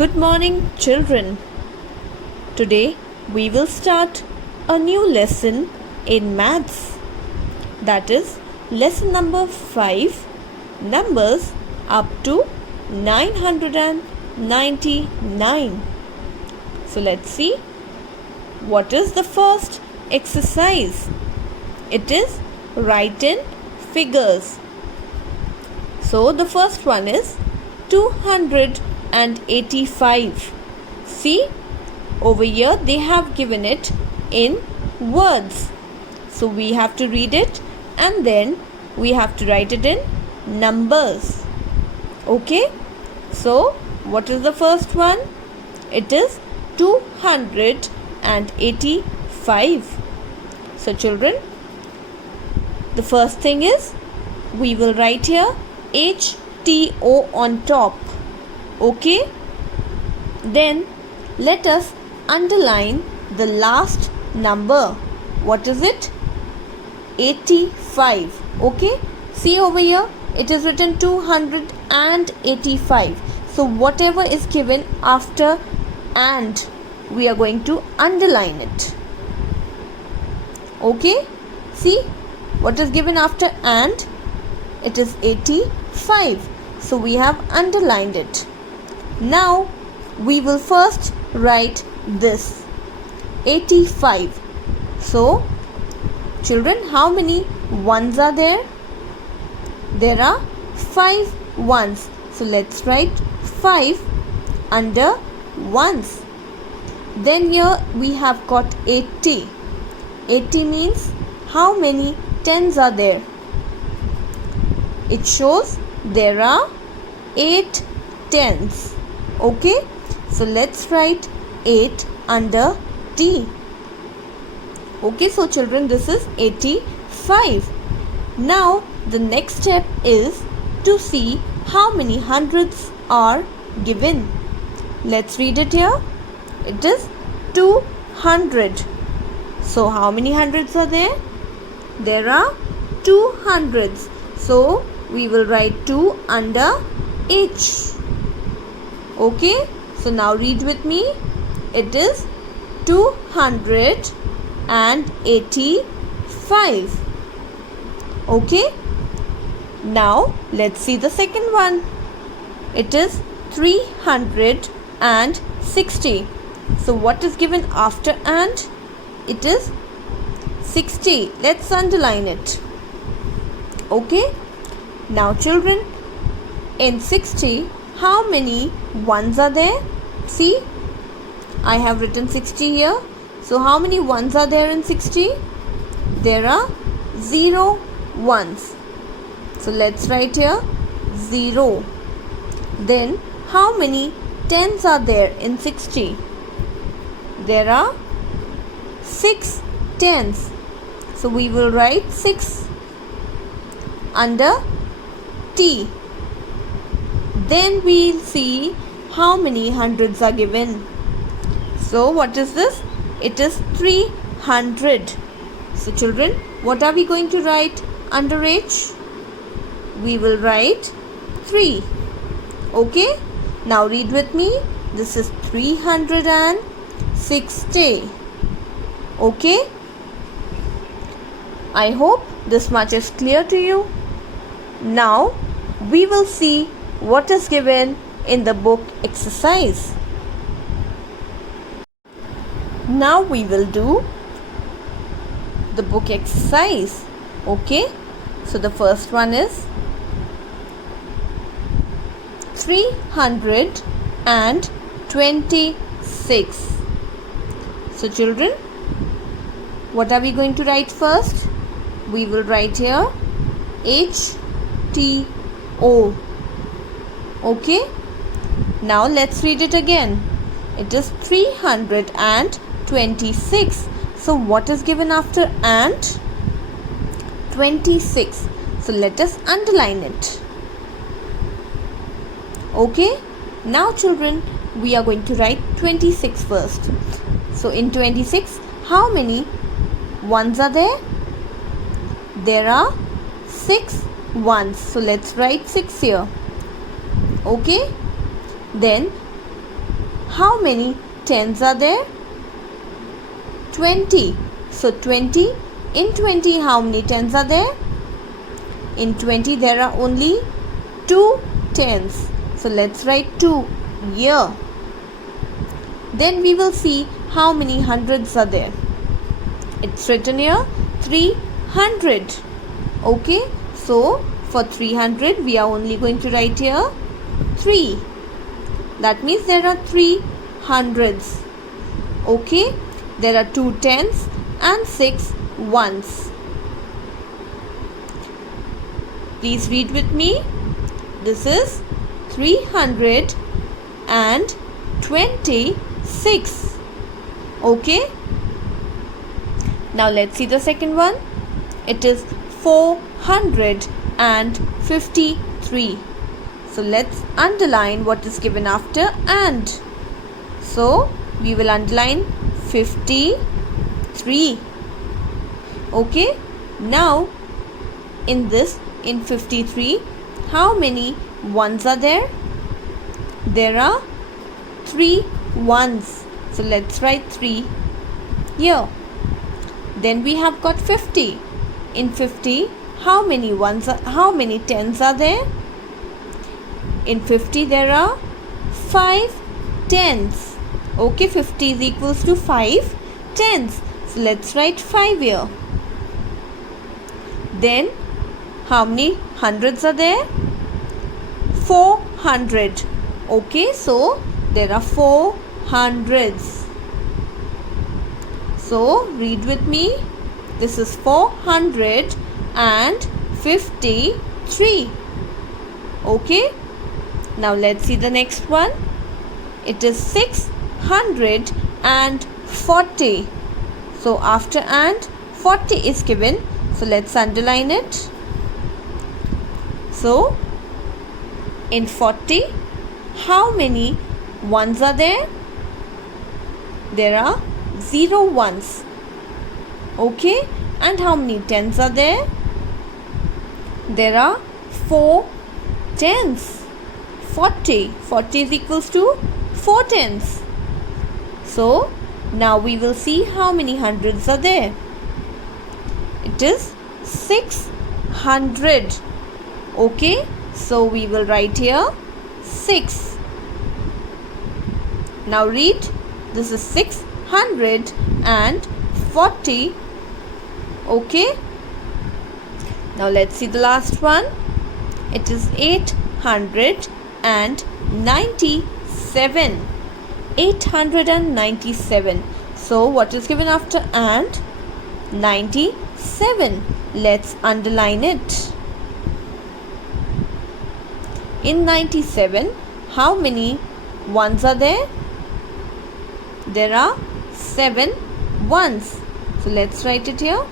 Good morning, children. Today we will start a new lesson in maths. That is lesson number 5, numbers up to 999. So let's see what is the first exercise. It is write in figures. So the first one is 285. See, over here they have given it in words. So we have to read it and then we have to write it in numbers. Okay? So what is the first one? It is 285. So children, the first thing is we will write here HTO on top. Okay? Then let us underline the last number. What is it? 85. Okay? See over here, it is written 285. So whatever is given after and, we are going to underline it. Okay? See, what is given after and? It is 85. So we have underlined it. Now we will first write this 85. So children, how many ones are there? There are 5 ones. So let's write 5 under ones. Then here we have got 80. 80 means how many tens are there? It shows there are 8 tens. Okay, so let's write 8 under T. Okay, so children, this is 85. Now the next step is to see how many hundreds are given. Let's read it here. It is 200. So how many hundreds are there? There are 2 hundreds. So we will write 2 under H. Okay, so now read with me. It is 285. Okay, now let's see the second one. It is 360. So what is given after and? It is 60. Let's underline it. Okay, now children, in 60, how many ones are there? See, I have written 60 here. So how many ones are there in 60? There are 0 ones. So let's write here 0. Then how many tens are there in 60? There are 6 tens. So we will write 6 under T. Then we'll see how many hundreds are given. So what is this? It is 300. So children, what are we going to write under H? We will write 3. Okay? Now read with me. This is 360. Okay? I hope this much is clear to you. Now we will see what is given in the book exercise. Now we will do the book exercise. Okay, so the first one is 326. So children, what are we going to write first? We will write here HTO. Okay, now let's read it again. It is 326. So what is given after and? 26. So let us underline it. Okay, now children, we are going to write 26 first. So in 26, how many ones are there? There are 6 ones. So let's write 6 here. Okay, then how many tens are there? 20. So 20. In 20, how many tens are there? In 20, there are only 2 tens. So let's write 2 here. Then we will see how many hundreds are there. It's written here 300. Okay, so for 300 we are only going to write here 3. That means there are 3 hundreds. Okay, there are 2 tens and 6 ones. Please read with me. This is 326. Okay, now let's see the second one. It is 453. So let's underline what is given after and. So we will underline 53. Okay, now in 53, how many ones are there? There are 3 ones. So let's write 3 here. Then we have got 50. In 50, how many tens are there? In 50, there are 5 tens. Okay, 50 is equals to 5 tens. So let's write 5 here. Then how many hundreds are there? 400. Okay, so there are 4 hundreds. So read with me. This is 453. Okay, now let's see the next one. It is 640. So after and 40 is given. So let's underline it. So in 40, how many ones are there? There are 0 ones. Okay, and how many tens are there? There are 4 tens. 40 is equals to 4 tens. So now we will see how many hundreds are there. It is 600. Okay, so we will write here 6. Now read. This is 640. Okay, now let's see the last one. It is 897. 897. So what is given after and? 97. Let's underline it. In 97, how many ones are there? There are 7 ones. So let's write it here.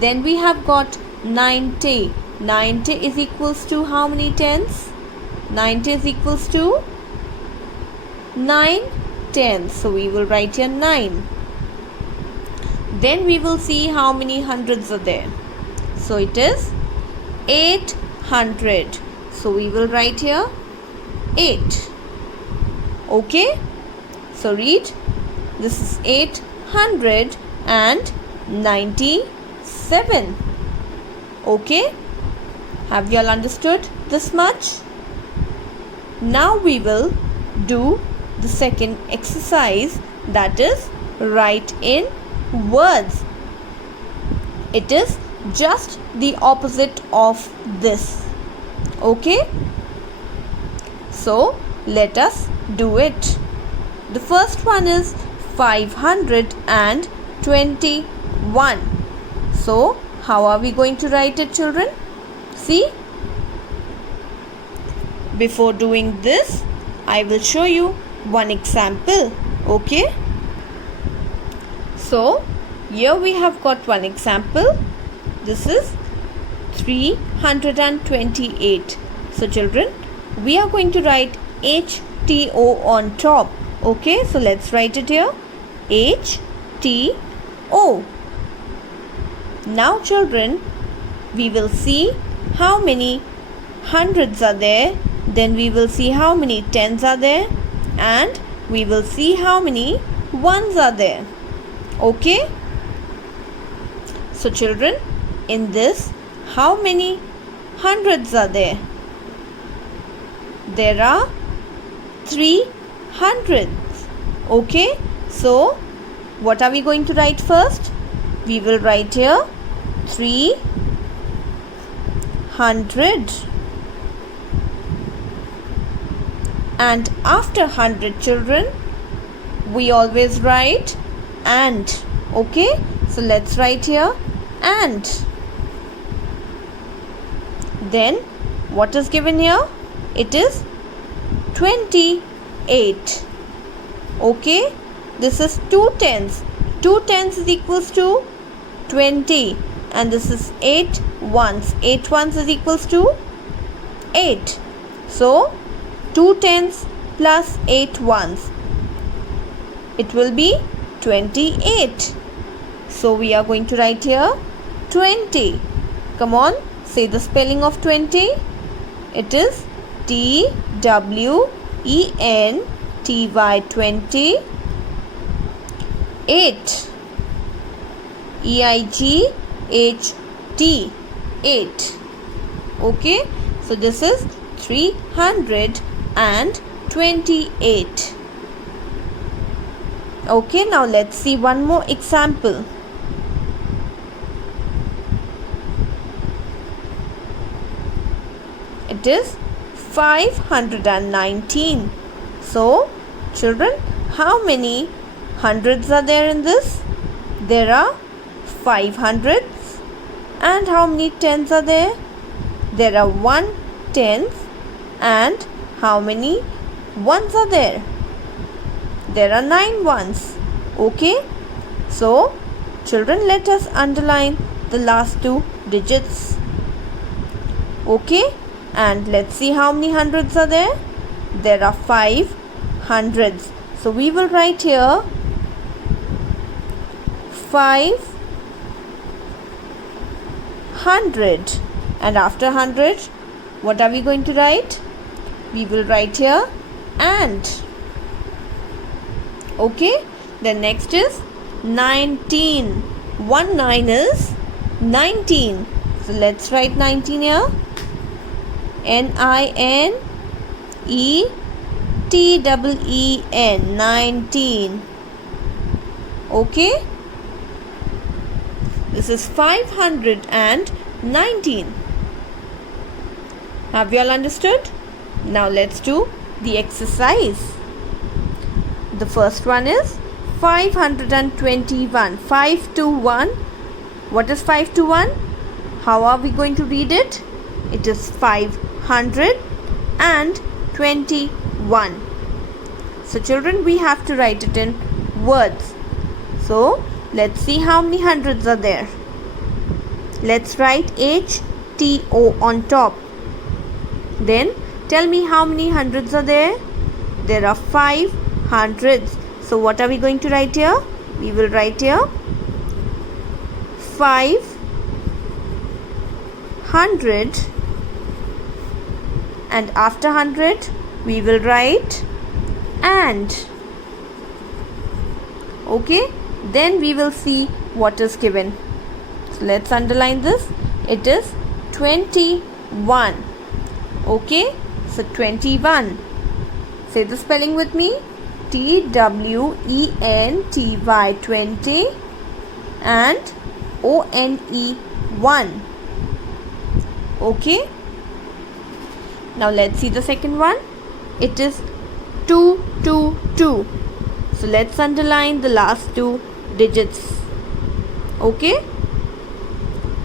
Then we have got 90. 90 is equals to how many tens? 90 is equals to 9 tens. So we will write here 9. Then we will see how many hundreds are there. So it is 800. So we will write here 8. Okay, so read. This is 897. Okay, have you all understood this much? Now we will do the second exercise, that is write in words. It is just the opposite of this. Okay, so let us do it. The first one is 521. So how are we going to write it, children? See, before doing this, I will show you one example. Okay, so here we have got one example. This is 328. So children, we are going to write HTO on top. Okay, so let's write it here. HTO. Now children, we will see how many hundreds are there. Then we will see how many tens are there and we will see how many ones are there. Okay? So children, in this, how many hundreds are there? There are 3 hundreds. Okay? So, what are we going to write first? We will write here 300. And after 100, children, we always write and. Okay? So, let's write here and. Then, what is given here? It is 28. Okay? This is 2 tens. 2 tens is equals to 20. And this is 8 ones. 8 ones is equals to 8. So, 2 tens plus 8 ones. It will be 28. So, we are going to write here 20. Come on, say the spelling of 20. It is TWENTY 20. 8. EIGHT 8. Okay, so this is 328. Okay, now let's see one more example. It is 519. So, children, how many hundreds are there in this? There are 5 hundreds. And how many tens are there? There are 1 tenth. And how many ones are there? There are 9 ones. Okay? So, children, let us underline the last 2 digits. Okay? And let's see how many hundreds are there. There are 5 hundreds. So, we will write here 500. And after 100, what are we going to write? We will write here and. Okay, then next is 19. 1 9 is 19. So let's write 19 here. NINETEEN 19. Okay, this is 519. Have you all understood? Now let's do the exercise. The first one is 521. 5 to 1. What is 5 to 1? How are we going to read it? It is 521. So children, we have to write it in words. So let's see how many hundreds are there. Let's write HTO on top. Then tell me how many hundreds are there. There are 5 hundreds. So what are we going to write here? We will write here 500. And after 100 we will write and. Okay, then we will see what is given. So let's underline this. It is 21. Okay, so 21. Say the spelling with me. TWENTY 20 and ONE 1. Okay, now let's see the second one. It is 222. So let's underline the last 2 digits. Okay,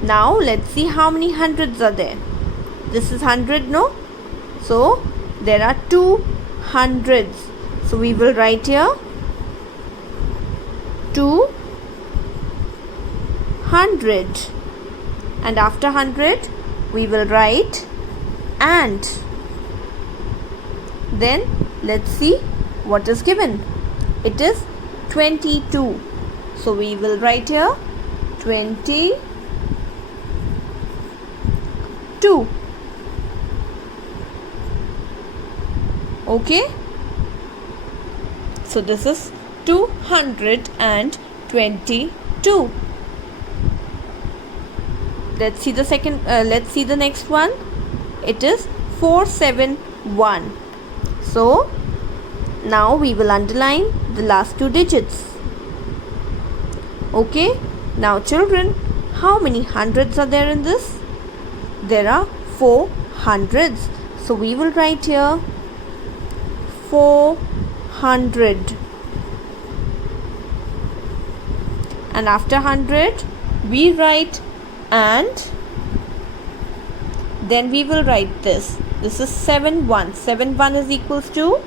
now let's see how many hundreds are there. This is 100, no? So there are 2 hundreds. So we will write here 200. And after 100 we will write and. Then let's see what is given. It is 22. So we will write here 22. Okay, So this is 222. Let's see the next one. It is 471. So now we will underline the last two digits. Okay, now children, how many hundreds are there in this? There are 4 hundreds. So we will write here 400. And after 100 we write and, then we will write this. This is 71. 71 is equals to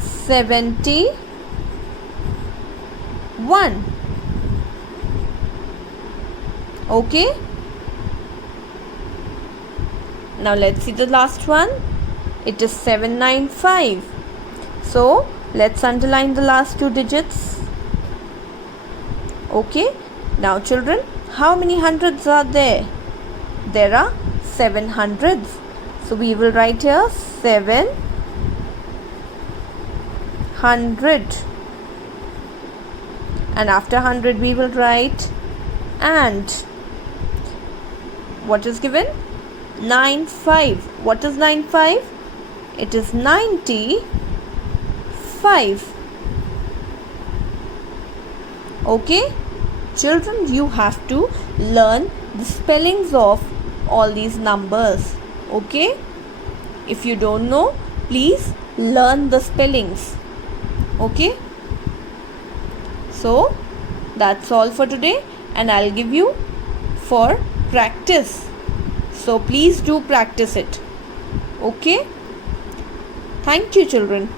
71. Okay. Now let's see the last one. It is 795. So let's underline the last two digits. Okay. Now children, how many hundreds are there? There are 7 hundreds. So we will write here 700. And after 100 we will write and. What is given? 95. What is 95? It is 95. Okay. Children, you have to learn the spellings of all these numbers. Okay. If you don't know, please learn the spellings. Okay. So that's all for today, and I'll give you for practice. So please do practice it. Okay. Thank you, children.